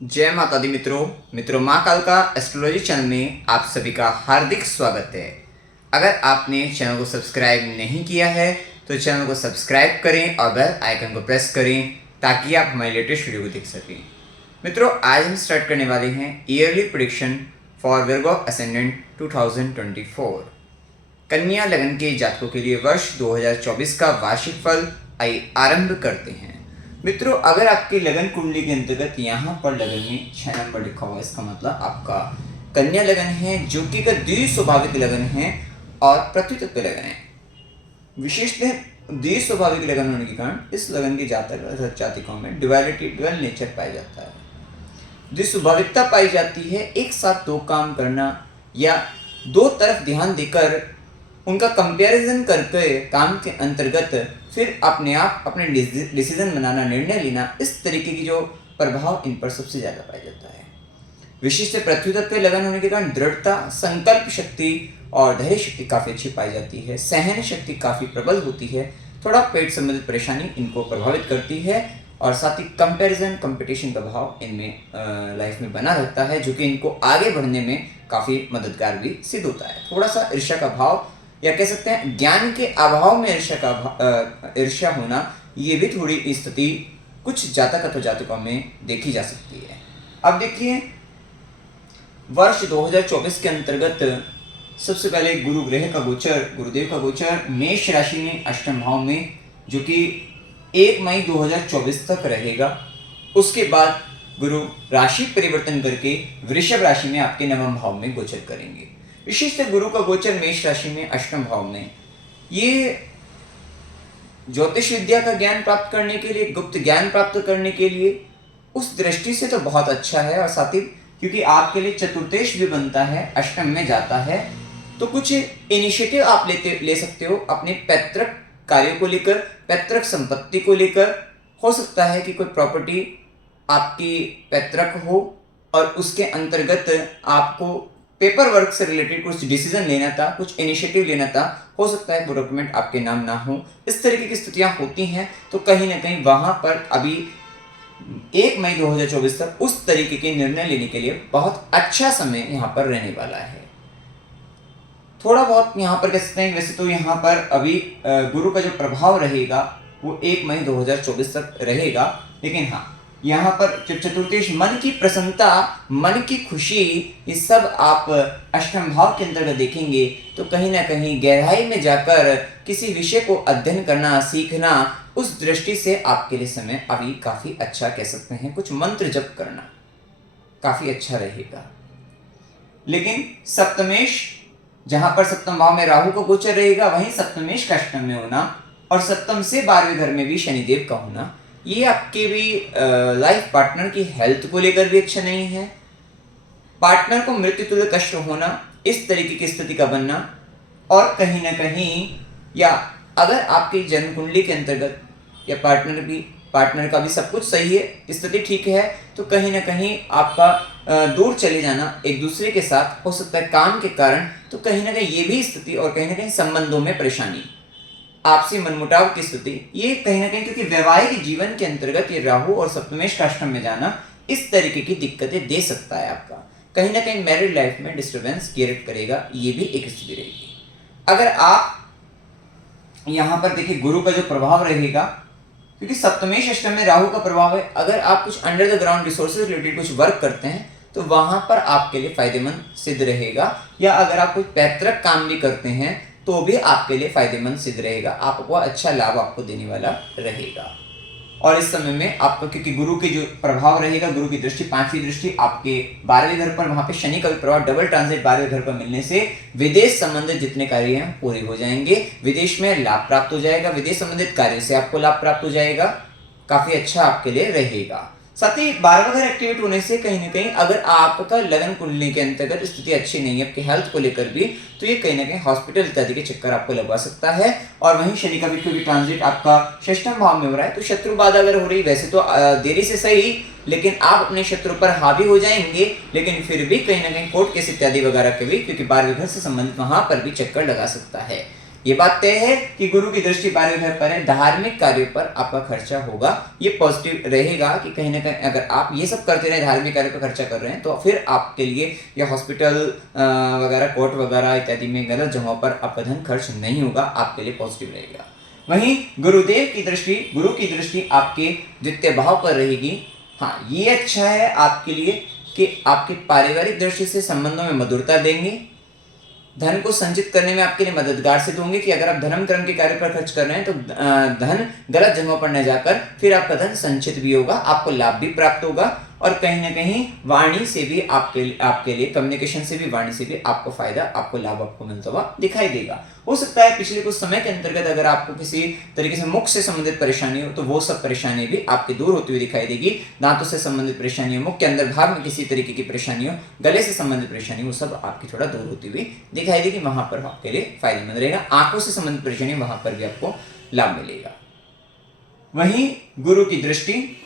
जय माता दी मित्रों माँ काल का एस्ट्रोलॉजी चैनल में आप सभी का हार्दिक स्वागत है। अगर आपने चैनल को सब्सक्राइब नहीं किया है तो चैनल को सब्सक्राइब करें और बेल आइकन को प्रेस करें ताकि आप हमारे लेटेस्ट वीडियो को देख सकें। मित्रों, आज हम स्टार्ट करने वाले हैं yearly prediction for Virgo ascendant 2024। कन्या लगन के जातकों के लिए वर्ष 2024 का वार्षिक फल आइए आरंभ करते हैं। मित्रों, अगर आपकी लगन कुंडली के अंतर्गत यहाँ पर लगन में 6 नंबर लिखा हुआ है, इसका मतलब आपका कन्या लगन है, जो कि एक द्विस्वाभाविक लगन है और पृथ्वी तत्व लगन है। विशेषतः द्विस्वाभाविक लगन होने के कारण इस लगन के जातक जातिकों में ड्युअल नेचर पाया जाता है। द्विस्वाभाविकता पाई जाती है, एक साथ दो काम करना या दो तरफ ध्यान देकर उनका कंपैरिजन करके काम के अंतर्गत फिर अपने आप अपने डिसीजन बनाना, निर्णय लेना, इस तरीके की जो प्रभाव इन पर सबसे ज़्यादा पाया जाता है। विशिष्ट पृथ्वी तत्व लगन होने के कारण दृढ़ता, संकल्प शक्ति और धैर्य शक्ति काफ़ी अच्छी पाई जाती है। सहन शक्ति काफ़ी प्रबल होती है। थोड़ा पेट संबंधित परेशानी इनको प्रभावित करती है और साथ ही कंपैरिजन, कंपटीशन का भाव इनमें लाइफ में बना रहता है, जो कि इनको आगे बढ़ने में काफ़ी मददगार भी सिद्ध होता है। थोड़ा सा ईर्ष्या का भाव या कह सकते हैं ज्ञान के अभाव में ईर्ष्या होना, ये भी थोड़ी स्थिति कुछ जातक अथवा जातकों में देखी जा सकती है। अब देखिए, वर्ष 2024 के अंतर्गत सबसे पहले गुरु ग्रह का गोचर, गुरुदेव का गोचर मेष राशि में अष्टम भाव में, जो कि 1 मई 2024 तक रहेगा। उसके बाद गुरु राशि परिवर्तन करके वृषभ राशि में आपके नवम भाव में गोचर करेंगे। विशेषतः गुरु का गोचर मेष राशि में अष्टम भाव में, ये ज्योतिष विद्या का ज्ञान प्राप्त करने के लिए, गुप्त ज्ञान प्राप्त करने के लिए उस दृष्टि से तो बहुत अच्छा है। और साथ ही क्योंकि आपके लिए चतुर्थेश भी बनता है, अष्टम में जाता है, तो कुछ इनिशिएटिव आप ले सकते हो अपने पैतृक कार्यों को लेकर, पैतृक संपत्ति को लेकर। हो सकता है कि कोई प्रॉपर्टी आपकी पैतृक हो और उसके अंतर्गत आपको पेपर वर्क से रिलेटेड कुछ डिसीजन लेना था, कुछ इनिशिएटिव लेना था। हो सकता है वो डॉक्यूमेंट आपके नाम ना हो, इस तरीके की स्थितियां होती हैं। तो कहीं ना कहीं वहां पर अभी 1 मई 2024 तक उस तरीके के निर्णय लेने के लिए बहुत अच्छा समय यहाँ पर रहने वाला है। थोड़ा बहुत यहाँ पर कह सकते हैं, वैसे तो यहाँ पर अभी गुरु का जो प्रभाव रहेगा वो 1 मई 2024 तक रहेगा, लेकिन हाँ, यहाँ पर जब चतुर्थेश मन की प्रसन्नता, मन की खुशी, ये सब आप अष्टम भाव के अंतर्गत देखेंगे तो कहीं ना कहीं गहराई में जाकर किसी विषय को अध्ययन करना, सीखना, उस दृष्टि से आपके लिए समय अभी काफी अच्छा कह सकते हैं। कुछ मंत्र जप करना काफी अच्छा रहेगा। लेकिन सप्तमेश, जहां पर सप्तम भाव में राहु का गोचर रहेगा, वहीं सप्तमेश का अष्टम में होना और सप्तम से 12वें घर में भी शनिदेव का होना, ये आपके भी लाइफ पार्टनर की हेल्थ को लेकर भी अच्छा नहीं है। पार्टनर को मृत्यु तुल्य कष्ट होना, इस तरीके की स्थिति का बनना, और कहीं ना कहीं या अगर आपकी जन्म कुंडली के अंतर्गत या पार्टनर का भी सब कुछ सही है, स्थिति ठीक है, तो कहीं ना कहीं आपका दूर चले जाना एक दूसरे के साथ हो सकता है काम के कारण। तो कहीं ना कहीं ये भी स्थिति और कहीं ना कहीं संबंधों में परेशानी, आपसी मनमुटाव की स्थिति, ये कहीं ना कहीं क्योंकि वैवाहिक जीवन के अंतर्गत ये राहु और सप्तमेश का अष्टम में जाना इस तरीके की दिक्कतें दे सकता है। आपका कहीं ना कहीं मैरिड लाइफ में डिस्टर्बेंस क्रिएट करेगा, ये भी एक स्थिति रहेगी। अगर आप यहाँ पर देखिए, गुरु का जो प्रभाव रहेगा, क्योंकि सप्तमेश अष्टम में राहु का प्रभाव है, अगर आप कुछ under the ground resources related कुछ वर्क करते हैं तो वहां पर आपके लिए फायदेमंद सिद्ध रहेगा। या अगर आप कुछ पैतृक काम भी करते हैं तो भी आपके लिए फायदेमंद सिद्ध रहेगा, आपको अच्छा लाभ आपको देने वाला रहेगा। और इस समय में आपको क्योंकि गुरु के जो प्रभाव रहेगा, गुरु की दृष्टि, 5वीं दृष्टि आपके 12वें घर पर, वहां पे शनि का भी प्रभाव, डबल ट्रांजिट 12वें घर पर मिलने से विदेश संबंधित जितने कार्य हैं पूरे हो जाएंगे। विदेश में लाभ प्राप्त हो जाएगा, विदेश संबंधित कार्य से आपको लाभ प्राप्त हो जाएगा, काफी अच्छा आपके लिए रहेगा। साथ ही 12वां घर एक्टिवेट होने से कहीं ना कहीं अगर आपका लगन कुंडली के अंतर्गत स्थिति अच्छी नहीं है आपकी हेल्थ को लेकर भी, तो ये कहीं ना कहीं हॉस्पिटल इत्यादि के चक्कर आपको लगवा सकता है। और वहीं शनि का भी क्योंकि ट्रांजिट आपका षष्ठम भाव में हो रहा है, तो शत्रु बाधा अगर हो रही, वैसे तो देरी से सही, लेकिन आप अपने शत्रु पर हावी हो जाएंगे, लेकिन फिर भी कहीं ना कहीं कोर्ट केस इत्यादि वगैरह के भी, क्योंकि 12वें घर से संबंधित वहां पर भी चक्कर लगा सकता है। ये बात तय है कि गुरु की दृष्टि 12वें घर पर है, धार्मिक कार्यों पर आपका खर्चा होगा। ये पॉजिटिव रहेगा कि कहीं ना कहीं अगर आप ये सब करते रहे, धार्मिक कार्यों पर खर्चा कर रहे हैं, तो फिर आपके लिए या हॉस्पिटल वगैरह, कोर्ट वगैरह इत्यादि में गलत जगहों पर आपका धन खर्च नहीं होगा, आपके लिए पॉजिटिव रहेगा। वहीं गुरुदेव की दृष्टि, गुरु की दृष्टि आपके द्वितीय भाव पर रहेगी। हाँ, ये अच्छा है आपके लिए कि आपके पारिवारिक दृष्टि से संबंधों में मधुरता देंगे, धन को संचित करने में आपके लिए मददगार सिद्ध होंगे कि अगर आप धर्म कर्म के कार्य पर खर्च कर रहे हैं तो धन गलत जगहों पर न जाकर फिर आपका धन संचित भी होगा, आपको लाभ भी प्राप्त होगा। और कहीं ना कहीं वाणी से भी आपके लिए कम्युनिकेशन से भी, वाणी से भी आपको फायदा, आपको लाभ आपको मिलता हुआ दिखाई देगा। हो सकता है पिछले कुछ समय के अंतर्गत अगर आपको किसी तरीके से मुख से संबंधित परेशानी हो तो वो सब परेशानी भी आपकी दूर होती हुई दिखाई देगी। दांतों से संबंधित परेशानी हो, मुख के अंदर भाग में किसी तरीके की परेशानी हो, गले से संबंधित परेशानी हो, वो सब आपकी थोड़ा दूर होती हुई दिखाई देगी, वहां पर आपके लिए फायदेमंद रहेगा। आंखों से संबंधित परेशानी, वहां पर भी आपको लाभ मिलेगा। वहीं गुरु की दृष्टि,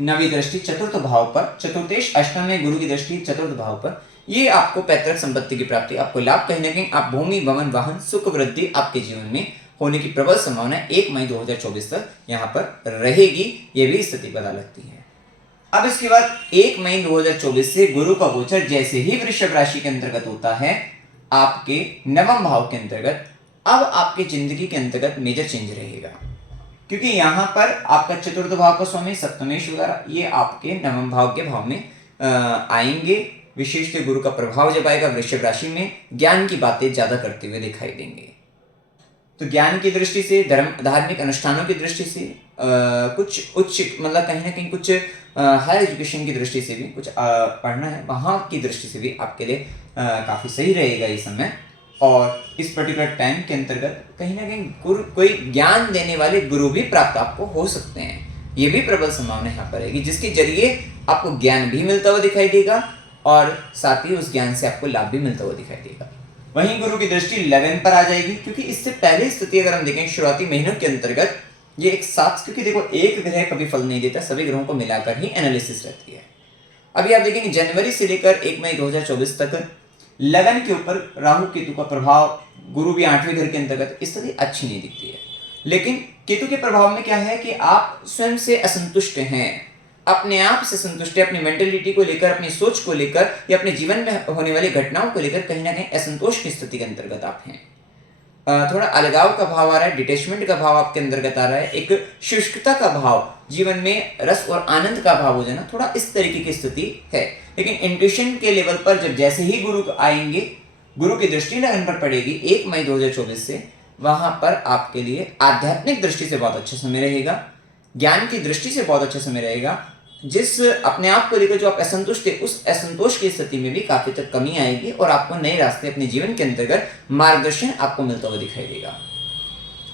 नवी दृष्टि चतुर्थ भाव पर, चतुर्थेश अष्टम में गुरु की दृष्टि चतुर्थ भाव पर, ये आपको पैतृक संपत्ति की प्राप्ति, आपको लाभ, कहीं ना कहीं आप भूमि, भवन, वाहन, सुख वृद्धि आपके जीवन में होने की प्रबल संभावना 1 मई 2024 तक यहाँ पर रहेगी। ये भी स्थिति पता लगती है। अब इसके बाद 1 मई 2024 से गुरु का गोचर जैसे ही वृषभ राशि के अंतर्गत होता है, आपके नवम भाव के अंतर्गत, अब आपकी जिंदगी के अंतर्गत मेजर चेंज रहेगा, क्योंकि यहाँ पर आपका चतुर्थ भाव का स्वामी सप्तमेश वगैरह ये आपके नवम भाव के भाव में आएंगे। विशेषतः गुरु का प्रभाव जब आएगा वृषभ राशि में, ज्ञान की बातें ज्यादा करते हुए दिखाई देंगे। तो ज्ञान की दृष्टि से, धार्मिक अनुष्ठानों की दृष्टि से, कुछ उच्च मतलब कहीं ना कहीं कुछ हायर एजुकेशन की दृष्टि से भी कुछ पढ़ना है, वहां की दृष्टि से भी आपके लिए काफी सही रहेगा ये समय। और इस पर्टिकुलर टाइम के अंतर्गत कहीं ना कहीं गुरु, कोई ज्ञान देने वाले गुरु भी प्राप्त आपको हो सकते हैं। ये भी प्रबल संभावना यहाँ पर रहेगी, जिसके जरिए आपको ज्ञान भी मिलता हुआ दिखाई देगा और साथ ही उस ज्ञान से आपको लाभ भी मिलता हुआ दिखाई देगा। वहीं गुरु की दृष्टि 11 पर आ जाएगी, क्योंकि इससे पहले स्थिति अगर हम देखें शुरुआती महीनों के अंतर्गत, ये एक साथ, क्योंकि देखो एक ग्रह कभी फल नहीं देता, सभी ग्रहों को मिलाकर ही एनालिसिस रहती है। अभी आप देखेंगे जनवरी से लेकर 1 मई 2024 तक लगन के ऊपर राहु केतु का प्रभाव, गुरु भी 8वें घर के अंतर्गत, स्थिति अच्छी नहीं दिखती है। लेकिन केतु के प्रभाव में क्या है कि आप स्वयं से असंतुष्ट हैं, अपने आप से संतुष्ट है, अपनी मेंटेलिटी को लेकर, अपनी सोच को लेकर या अपने जीवन में होने वाली घटनाओं को लेकर कहीं ना कहीं असंतोष की स्थिति के अंतर्गत आप हैं। थोड़ा अलगाव का भाव आ रहा है, डिटैचमेंट का भाव आपके अंतर्गत आ रहा है, एक शुष्कता का भाव, जीवन में रस और आनंद का भाव हो जाना, थोड़ा इस तरीके की स्थिति है। लेकिन इंट्यूशन के लेवल पर जब जैसे ही गुरु आएंगे, गुरु की दृष्टि लगन पर पड़ेगी 1 मई 2024 से, वहां पर आपके लिए आध्यात्मिक दृष्टि से बहुत अच्छा समय रहेगा, ज्ञान की दृष्टि से बहुत अच्छा समय रहेगा। जिस अपने आप को लेकर जो आप असंतुष्ट है, उस असंतोष की स्थिति में भी काफी तक कमी आएगी और आपको नए रास्ते अपने जीवन के अंतर्गत मार्गदर्शन आपको मिलता हुआ दिखाई देगा।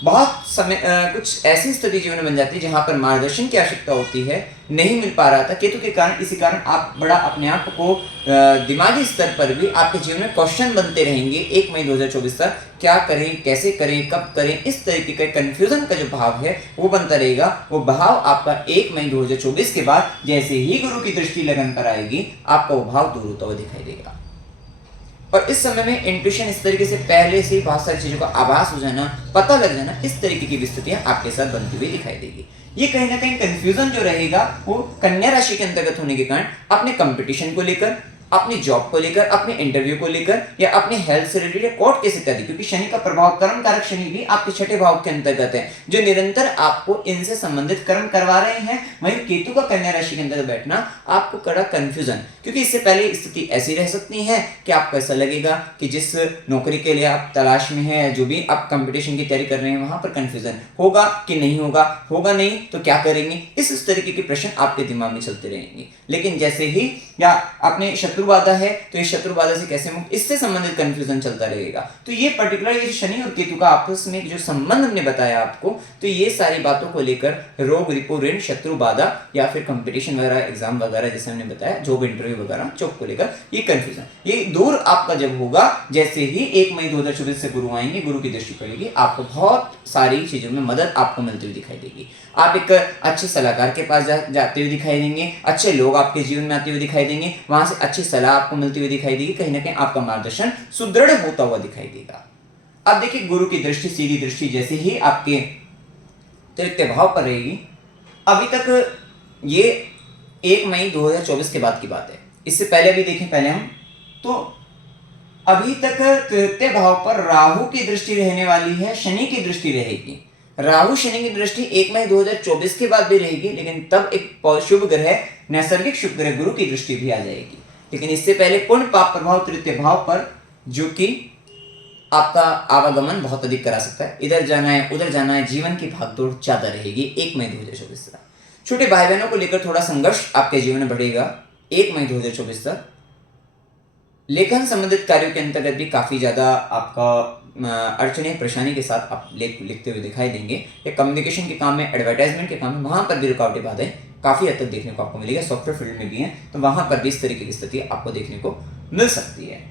बहुत समय कुछ ऐसी स्थिति जीवन में बन जाती है जहां पर मार्गदर्शन की आवश्यकता होती है, नहीं मिल पा रहा था केतु के कारण। इसी कारण आप बड़ा अपने आप को दिमागी स्तर पर भी आपके जीवन में क्वेश्चन बनते रहेंगे 1 मई 2024 तक, क्या करें, कैसे करें, कब करें, इस तरीके का कंफ्यूजन का जो भाव है वो बनता रहेगा। वो भाव आपका 1 मई 2024 के बाद जैसे ही गुरु की दृष्टि लगन पर आएगी, आपका वो भाव दूर होता हुआ दिखाई देगा। और इस समय में इंट्यूशन इस तरीके से पहले से ही बहुत सारी चीजों का आभास हो जाना, पता लग जाना, इस तरीके की स्थितियां आपके साथ बनती हुई दिखाई देगी। ये कहीं ना कहीं कंफ्यूजन जो रहेगा वो कन्या राशि के अंतर्गत होने के कारण अपने कंपटीशन को लेकर, अपनी जॉब को लेकर, अपने इंटरव्यू को लेकर या अपने हेल्थ से रिलेटेड कोर्ट केस इत्यादि, क्योंकि शनि का प्रभाव, कर्म कारक शनि भी आपके 6ठे भाव के अंतर्गत है, जो निरंतर आपको इनसे संबंधित कर्म करवा रहे हैं। वहीं केतु का कन्या राशि के अंतर्गत बैठना आपको कड़ा कंफ्यूजन, क्योंकि इससे पहले स्थिति ऐसी रह सकती है कि आपको ऐसा लगेगा कि जिस नौकरी के लिए आप तलाश में है, जो भी आप कंपटीशन की तैयारी कर रहे हैं, वहां पर कंफ्यूजन होगा कि नहीं होगा, होगा नहीं तो क्या करेंगे, इस तरीके के प्रश्न आपके दिमाग में चलते रहेंगे। लेकिन जैसे ही या अपने शत्रु बाधा है तो इस शत्रु बाधा से कैसे मुक्त, इससे संबंधित कंफ्यूजन चलता रहेगा। तो ये पर्टिकुलर ये शनि और केतु का आपस में जो संबंध हमने बताया आपको, तो ये सारी बातों को लेकर रोग, रिपो, ऋण, शत्रु बाधा या फिर कंपटीशन वगैरह, एग्जाम वगैरह जैसे हमने बताया, जॉब इंटरव्यू वगैरह, जॉब को लेकर ये कंफ्यूजन, ये दूर आपका जब होगा, जैसे ही 1 मई 2024 से गुरु आएंगे, गुरु की दृष्टि पड़ेगी, आपको बहुत सारी चीजों में मदद आपको मिलती हुई दिखाई देगी। आप एक अच्छे सलाहकार के पास जाते हुए दिखाई देंगे, अच्छे लोग आपके जीवन में आते हुए दिखाई देंगे, वहां से अच्छी सलाह आपको मिलती हुई दिखाई देगी, कहीं ना कहीं आपका मार्गदर्शन सुदृढ़ होता हुआ दिखाई देगा। अब देखिए गुरु की दृष्टि, सीधी दृष्टि जैसे ही आपके तृतीय भाव पर रहेगी, अभी तक ये 1 मई 2024 के बाद की बात है, इससे पहले भी देखें पहले हम तो अभी तक तृतीय भाव पर राहु की दृष्टि रहने वाली है, शनि की दृष्टि रहेगी। राहु शनि की दृष्टि 1 मई 2024 के बाद भी रहेगी, लेकिन तब एक शुभ ग्रह, नैसर्गिक शुभ ग्रह गुरु की दृष्टि भी आ जाएगी। लेकिन इससे पहले पूर्ण पाप प्रभाव तृतीय भाव पर, जो कि आपका आवागमन बहुत अधिक करा सकता है, इधर जाना है उधर जाना है, जीवन की भागदौड़ ज्यादा रहेगी 1 मई 2024 तक। छोटे भाई बहनों को लेकर थोड़ा संघर्ष आपके जीवन में बढ़ेगा 1 मई 2024 तक। लेखन संबंधित कार्यों के अंतर्गत भी काफी ज्यादा आपका अड़चने परेशानी के साथ आप लिखते हुए दिखाई देंगे। या कम्युनिकेशन के काम में, एडवर्टाइजमेंट के काम में, वहां पर भी रुकावटें बाधाएं काफी हद तक देखने को आपको मिलेगा। सॉफ्टवेयर फील्ड में भी है तो वहां पर भी इस तरीके की स्थिति आपको देखने को मिल सकती है।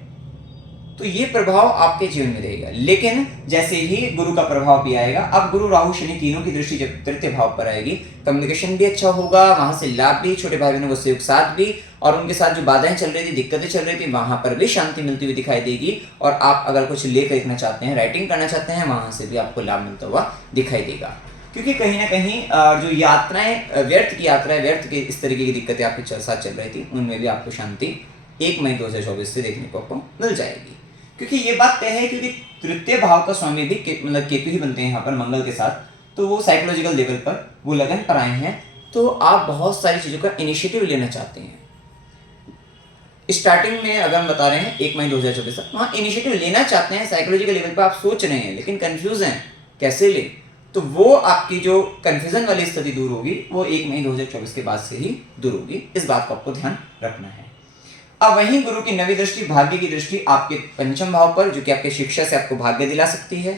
तो ये प्रभाव आपके जीवन में रहेगा। लेकिन जैसे ही गुरु का प्रभाव भी आएगा, अब गुरु राहु शनि तीनों की दृष्टि जब तृतीय भाव पर आएगी, कम्युनिकेशन भी अच्छा होगा, वहां से लाभ भी, छोटे भाई बहनों को सहयोग साथ भी, और उनके साथ जो बाधाएं चल रही थी, दिक्कतें चल रही थी, वहां पर भी शांति मिलती हुई दिखाई देगी। और आप अगर कुछ लेकर लिखना चाहते हैं, राइटिंग करना चाहते हैं, वहां से भी आपको लाभ मिलता हुआ दिखाई देगा। क्योंकि कहीं ना कहीं जो यात्राएं, व्यर्थ की यात्राएं, व्यर्थ की इस तरीके की दिक्कतें आपके साथ चल रही थी, उनमें भी आपको शांति 1 मई 2024 से देखने को आपको मिल जाएगी। क्योंकि ये बात तय है, क्योंकि तृतीय भाव का स्वामी भी मतलब केतु ही बनते हैं यहाँ पर मंगल के साथ, तो वो साइकोलॉजिकल लेवल पर वो लगन पर आए हैं। तो आप बहुत सारी चीजों का इनिशिएटिव लेना चाहते हैं। स्टार्टिंग में अगर हम बता रहे हैं 1 मई 2024 तक, वहाँ इनिशिएटिव लेना चाहते हैं, साइकोलॉजिकल लेवल पर आप सोच रहे हैं, लेकिन कंफ्यूज हैं कैसे ले, तो वो आपकी जो कंफ्यूजन वाली स्थिति दूर होगी, वो 1 मई 2024 के बाद से ही दूर होगी। इस बात को आपको ध्यान रखना है। अब वहीं गुरु की नवी दृष्टि, भाग्य की दृष्टि आपके पंचम भाव पर, जो कि आपके शिक्षा से आपको भाग्य दिला सकती है,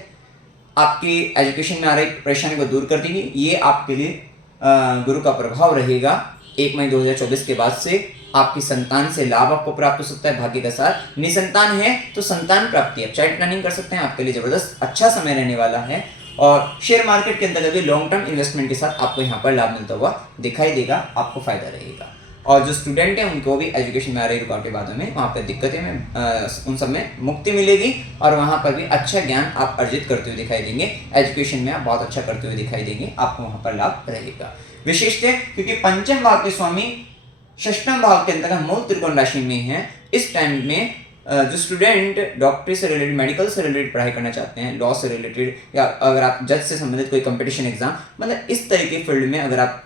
आपकी एजुकेशन में आ रही परेशानी को दूर कर देगी। ये आपके लिए गुरु का प्रभाव रहेगा 1 मई 2024 के बाद से। आपकी संतान से लाभ आपको प्राप्त हो सकता है भाग्य के साथ। निसंतान है तो संतान प्राप्ति, आप चाइल्ड प्लानिंग कर सकते हैं, आपके लिए जबरदस्त अच्छा समय रहने वाला है। और शेयर मार्केट के अंतर्गत भी लॉन्ग टर्म इन्वेस्टमेंट के साथ आपको यहाँ पर लाभ मिलता हुआ दिखाई देगा, आपको फायदा रहेगा। और जो स्टूडेंट हैं उनको भी एजुकेशन में आ रही रुकावटें बातों में, वहाँ पर दिक्कतें में उन सब में मुक्ति मिलेगी, और वहाँ पर भी अच्छा ज्ञान आप अर्जित करते हुए दिखाई देंगे। एजुकेशन में आप बहुत अच्छा करते हुए दिखाई देंगे, आपको वहाँ पर लाभ रहेगा। विशेषतः क्योंकि पंचम भाव के स्वामी षष्ठम भाव के अंतर्गत मूल त्रिकोण राशि में है, इस टाइम में जो स्टूडेंट डॉक्टरी से रिलेटेड, मेडिकल से रिलेटेड पढ़ाई करना चाहते हैं, लॉ से रिलेटेड, या अगर आप जज से संबंधित कोई कंपटीशन एग्जाम, मतलब इस तरह के फील्ड में अगर आप,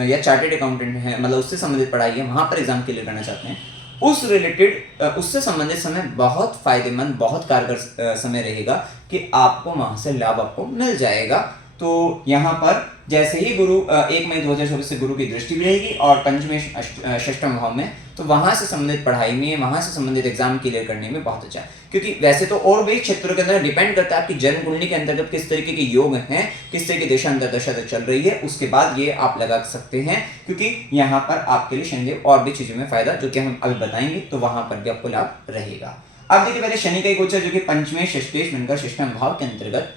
या चार्टेड अकाउंटेंट है, मतलब उससे संबंधित पढ़ाई है, वहां पर एग्जाम क्लियर करना चाहते हैं, उस रिलेटेड उससे संबंधित समय बहुत फायदेमंद, बहुत कारगर समय रहेगा कि आपको वहां से लाभ आपको मिल जाएगा। तो यहाँ पर जैसे ही गुरु 1 मई 2024 से गुरु की दृष्टि भी रहेगी और पंचमें षष्ठम भाव में, तो वहां से संबंधित पढ़ाई में, वहां से संबंधित एग्जाम क्लियर करने में बहुत अच्छा है। क्योंकि वैसे तो और भी क्षेत्रों के अंदर डिपेंड करता है आपकी जन्म कुंडली के अंतर्गत किस तरीके के योग हैं, किस तरह की दिशा अंतर्दशा चल रही है, उसके बाद ये आप लगा सकते हैं। क्योंकि यहाँ पर आपके लिए शनिदेव और भी चीजों में फायदा, जो कि हम अभी बताएंगे, तो वहां पर भी आपको लाभ रहेगा। अब देखिए पहले शनि का गोचर, जो कि पंचमें षष्ठेश बनकर षष्ठम भाव के अंतर्गत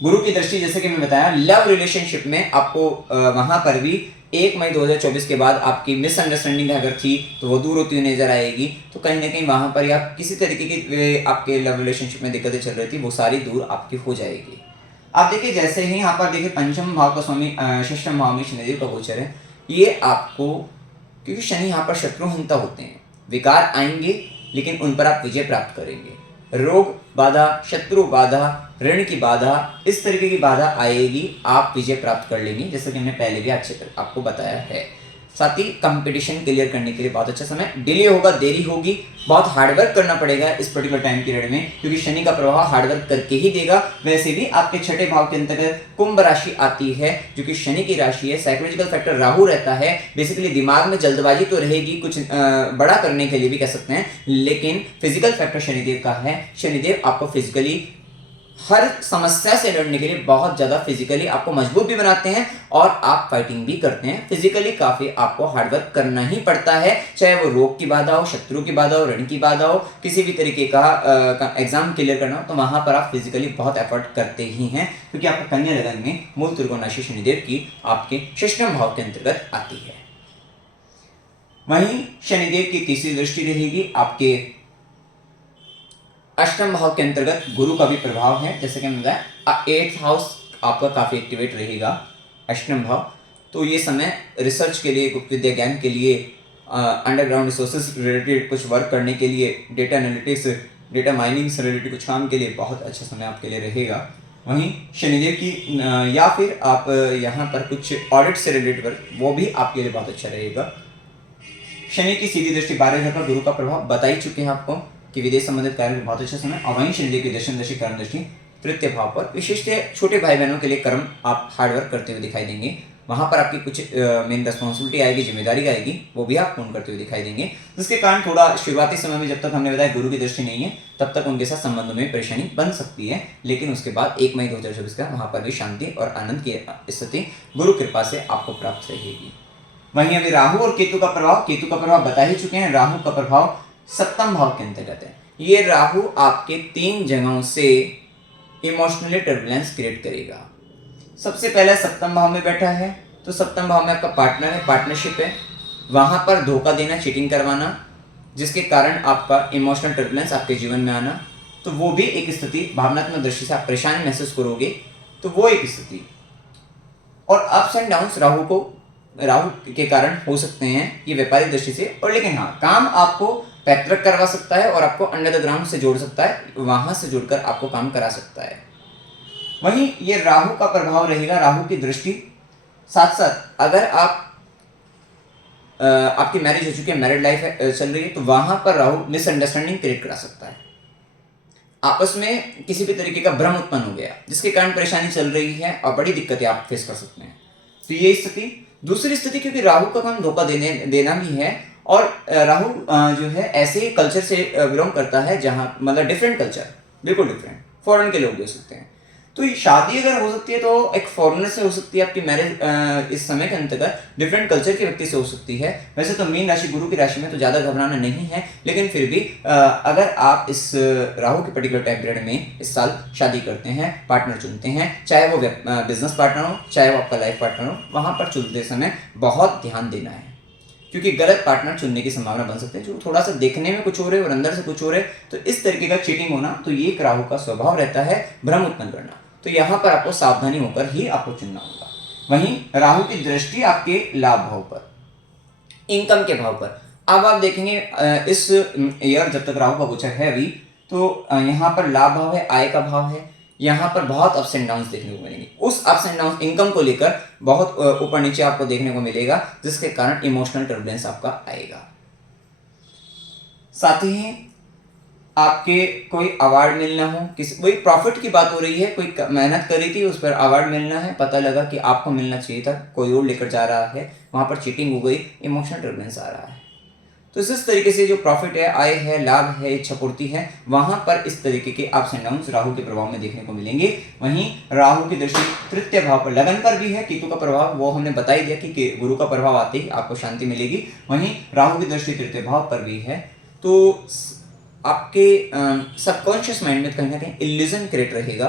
गुरु की दृष्टि, जैसे कि मैं बताया, लव रिलेशनशिप में आपको वहां पर भी 1 मई 2024 के बाद आपकी मिसअंडरस्टैंडिंग अगर थी तो वो दूर होती हुई नजर आएगी। तो कहीं ना कहीं वहां पर या किसी तरीके की आपके लव रिलेशनशिप में दिक्कतें चल रही थी, वो सारी दूर आपकी हो जाएगी। आप देखिए जैसे ही यहाँ पर देखिए पंचम भाव का स्वामी षष्ठम भाव में शनिदेव का गोचर है, ये आपको, क्योंकि शनि यहाँ पर शत्रुहंता होते हैं, विकार आएंगे लेकिन उन पर आप विजय प्राप्त करेंगे। रोग बाधा, शत्रु बाधा, ऋण की बाधा, इस तरीके की बाधा आएगी, आप विजय प्राप्त कर लेंगे, जैसे कि हमने पहले भी आपको बताया है। साथ ही कंपटीशन क्लियर करने के लिए बहुत अच्छा समय। डिले होगा, देरी होगी, बहुत हार्डवर्क करना पड़ेगा इस पर्टिकुलर टाइम पीरियड में, क्योंकि शनि का प्रभाव हार्डवर्क करके ही देगा। वैसे भी आपके छठे भाव के अंतर्गत कुंभ राशि आती है, जो कि शनि की राशि है। साइकोलॉजिकल फैक्टर राहु रहता है। बेसिकली दिमाग में जल्दबाजी तो रहेगी, कुछ बड़ा करने के लिए भी कह सकते हैं, लेकिन फिजिकल फैक्टर शनिदेव का है। शनिदेव आपको फिजिकली हर समस्या से लड़ने के लिए बहुत ज्यादा फिजिकली आपको मजबूत भी बनाते हैं, और आप फाइटिंग भी करते हैं। फिजिकली काफी आपको हार्डवर्क करना ही पड़ता है, चाहे वो रोग की बाधा हो, शत्रु की बाधा हो, ऋण की बाधा हो, किसी भी तरीके का एग्जाम क्लियर करना हो, तो वहां पर आप फिजिकली बहुत एफर्ट करते ही हैं, क्योंकि आपका कन्या लगन में मूल त्रिकोण राशि शनिदेव की आपके षष्ठम भाव के अंतर्गत आती है। वहीं शनिदेव की तीसरी दृष्टि रहेगी आपके अष्टम भाव के अंतर्गत गुरु का भी प्रभाव है, जैसे कि मैंने बताया 8th हाउस आपका काफ़ी एक्टिवेट रहेगा, अष्टम भाव। तो ये समय रिसर्च के लिए, गुप्त विद्या ज्ञान के लिए, अंडरग्राउंड रिसोर्सेज रिलेटेड कुछ वर्क करने के लिए, डेटा एनालिटिक्स, डेटा माइनिंग से रिलेटेड कुछ काम के लिए बहुत अच्छा समय आपके लिए रहेगा। वहीं शनिदेव की या फिर आप यहाँ पर कुछ ऑडिट से रिलेटेड वर्क, वो भी आपके लिए बहुत अच्छा रहेगा। शनि की सीधी दृष्टि 12 घर पर, गुरु का प्रभाव बता ही चुके हैं आपको कि विदेश संबंधित कार्य में बहुत अच्छा समय। और वहीं शनिदेव की दशम दृष्टि, कर्म दृष्टि तृतीय भाव पर, विशेषतः छोटे भाई बहनों के लिए कर्म आप हार्डवर्क करते हुए दिखाई देंगे। वहाँ पर आपकी कुछ मेन रिस्पॉन्सिबिलिटी आएगी, जिम्मेदारी आएगी, वो भी आप पूर्ण करते हुए दिखाई देंगे, जिसके कारण थोड़ा शुरुआती समय में, जब तक हमने बताया गुरु की दृष्टि नहीं है, तब तक उनके साथ संबंधों में परेशानी बन सकती है। लेकिन उसके बाद 1 मई 2024 का वहाँ पर भी शांति और आनंद की स्थिति गुरु कृपा से आपको प्राप्त रहेगी। वहीं अभी राहु और केतु का प्रभाव बता ही चुके हैं। राहु का प्रभाव सप्तम भाव के अंतर्गत है। ये राहु आपके 3 जगहों से इमोशनली टर्बुलेंस क्रिएट करेगा। सबसे पहले सप्तम भाव में बैठा है, तो सप्तम भाव में आपका पार्टनर है, पार्टनरशिप है। वहां पर धोखा देना, चीटिंग करवाना, जिसके कारण आपका इमोशनल टर्बुलेंस आपके जीवन में आना, तो वो भी एक स्थिति, भावनात्मक दृष्टि से आप परेशानी महसूस करोगे, तो वो एक स्थिति। और अप्स एंड डाउन्स राहु के कारण हो सकते हैं, ये व्यापारिक दृष्टि से। और लेकिन हाँ, काम आपको पैतृक करवा सकता है और आपको अंडर द ग्राउंड से जोड़ सकता है, वहां से जुड़कर आपको काम करा सकता है। वहीं ये राहु का प्रभाव रहेगा, राहु की दृष्टि। साथ साथ अगर आपकी मैरिज हो चुकी है, मैरिड लाइफ चल रही है, तो वहां पर राहु मिसअंडरस्टैंडिंग क्रिएट करा सकता है। आपस में किसी भी तरीके का भ्रम उत्पन्न हो गया, जिसके कारण परेशानी चल रही है और बड़ी दिक्कतें आप फेस कर सकते हैं। तो ये स्थिति। दूसरी स्थिति, क्योंकि राहु का काम धोखा देना भी है, और राहु जो है ऐसे कल्चर से बिलोंग करता है जहां, मतलब डिफरेंट कल्चर, बिल्कुल डिफरेंट, फॉरेन के लोग भी हो सकते हैं। तो ये शादी अगर हो सकती है तो एक फॉरेनर से हो सकती है आपकी मैरिज, इस समय के अंतर्गत डिफरेंट कल्चर के व्यक्ति से हो सकती है। वैसे तो मीन राशि, गुरु की राशि में तो ज़्यादा घबराना नहीं है, लेकिन फिर भी अगर आप इस राहु के पर्टिकुलर टाइम पीरियड में इस साल शादी करते हैं, पार्टनर चुनते हैं, चाहे वो बिजनेस पार्टनर हो, चाहे वो आपका लाइफ पार्टनर हो, वहाँ पर चुनते समय बहुत ध्यान देना है, क्योंकि गलत पार्टनर चुनने की संभावना बन सकती है, जो थोड़ा सा देखने में कुछ हो रहे और अंदर से कुछ हो रहे। तो इस तरीके का चीटिंग होना, तो ये एक राहु का स्वभाव रहता है, भ्रम उत्पन्न करना। तो यहाँ पर आपको सावधानी होकर ही आपको चुनना होगा। वहीं राहु की दृष्टि आपके लाभ भाव पर, इनकम के भाव पर। अब आप देखेंगे इस ईयर जब तक राहु का गोचर है अभी, तो यहाँ पर लाभ भाव है, आय का भाव है, यहाँ पर बहुत अप्स एंड डाउन्स देखने को मिलेंगे। उस अप्स एंड डाउन्स इनकम को लेकर बहुत ऊपर नीचे आपको देखने को मिलेगा, जिसके कारण इमोशनल टर्बुलेंस आपका आएगा। साथ ही आपके कोई अवार्ड मिलना हो, किसी कोई प्रॉफिट की बात हो रही है, कोई मेहनत करी थी, उस पर अवार्ड मिलना है, पता लगा कि आपको मिलना चाहिए था, कोई और लेकर जा रहा है, वहाँ पर चीटिंग हो गई, इमोशनल टर्बुलेंस आ रहा है। तो इस तरीके से जो प्रॉफिट है, आय है, लाभ है, इच्छा पूर्ति है, वहाँ पर इस तरीके के अप्स एंड डाउन्स राहु के प्रभाव में देखने को मिलेंगे। वहीं राहु की दृष्टि तृतीय भाव पर, लगन पर भी है। केतु का प्रभाव वो हमने बता ही दिया कि गुरु का प्रभाव आते ही आपको शांति मिलेगी। वहीं राहु की दृष्टि तृतीय भाव पर भी है, तो आपके सबकॉन्शियस माइंड में कहीं ना कहीं इल्यूजन क्रिएट रहेगा,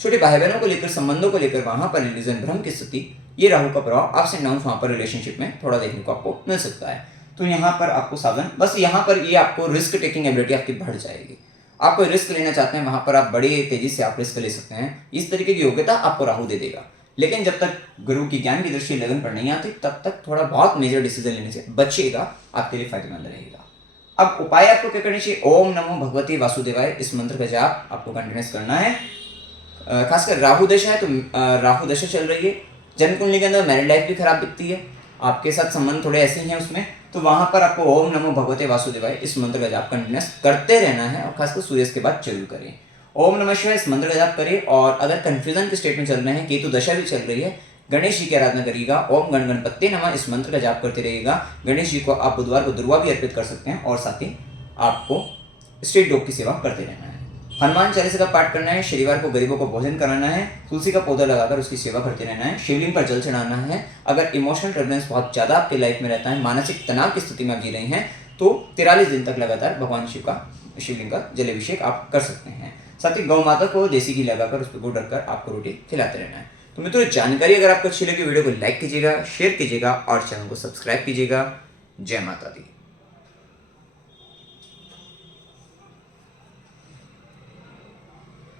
छोटे भाई बहनों को लेकर, संबंधों को लेकर वहां पर इल्यूजन, भ्रम की स्थिति, ये राहु का प्रभाव अप्स एंड डाउन वहां पर रिलेशनशिप में थोड़ा देखने को आपको मिल सकता है। तो यहाँ पर आपको सावधान, बस यहाँ पर ये आपको रिस्क टेकिंग एबिलिटी आपकी बढ़ जाएगी। आप कोई रिस्क लेना चाहते हैं, वहां पर आप बड़ी तेजी से आप रिस्क ले सकते हैं, इस तरीके की योग्यता आपको राहु दे देगा। लेकिन जब तक गुरु की ज्ञान की दृष्टि लगन पर नहीं आती, तब तक थोड़ा बहुत मेजर डिसीजन लेने से बचिएगा, आपके लिए फायदेमंद रहेगा। अब उपाय आपको क्या करनी चाहिए? ओम नमो भगवते वासुदेवाय, इस मंत्र का जाप आपको कंटिन्यूस करना है। खासकर राहु दशा है तो राहु दशा चल रही है, जन्म कुंडली के अंदर मैरिड लाइफ भी खराब दिखती है, आपके साथ संबंध थोड़े ऐसे ही हैं उसमें, तो वहां पर आपको ओम नमो भगवते वासुदेवाय इस मंत्र का जाप कंटिन्यूस करते रहना है, और खासकर सूर्य के बाद जरूर करें। ओम नमः शिवाय इस मंत्र का जाप करें। और अगर कंफ्यूजन के स्टेट में चल रहे हैं, केतु दशा भी चल रही है, गणेश जी की आराधना करिएगा। ओम गण गणपति नमः इस मंत्र का जाप करते रहिएगा। गणेश जी को आप बुधवार को दुर्वा भी अर्पित कर सकते हैं, और साथ ही आपको स्ट्रीट डॉग की सेवा करते रहना है। हनुमान चालीसा का पाठ करना है, शनिवार को गरीबों को भोजन कराना है, तुलसी का पौधा लगाकर उसकी सेवा करते रहना है, शिवलिंग पर जल चढ़ाना है। अगर इमोशनल टर्बुलेंस बहुत ज़्यादा आपकी लाइफ में रहता है, मानसिक तनाव की स्थिति में आप जी रहे हैं, तो 43 दिन तक लगातार भगवान शिव का शिवलिंग का जलाभिषेक आप कर सकते हैं। साथ ही गौ माता को देसी घी लगाकर उस पर गुड़ रखकर आपको रोटी खिलाते रहना है। तो मित्रों, जानकारी अगर आपको अच्छी लगी, वीडियो को लाइक कीजिएगा, शेयर कीजिएगा और चैनल को सब्सक्राइब कीजिएगा। जय माता दी।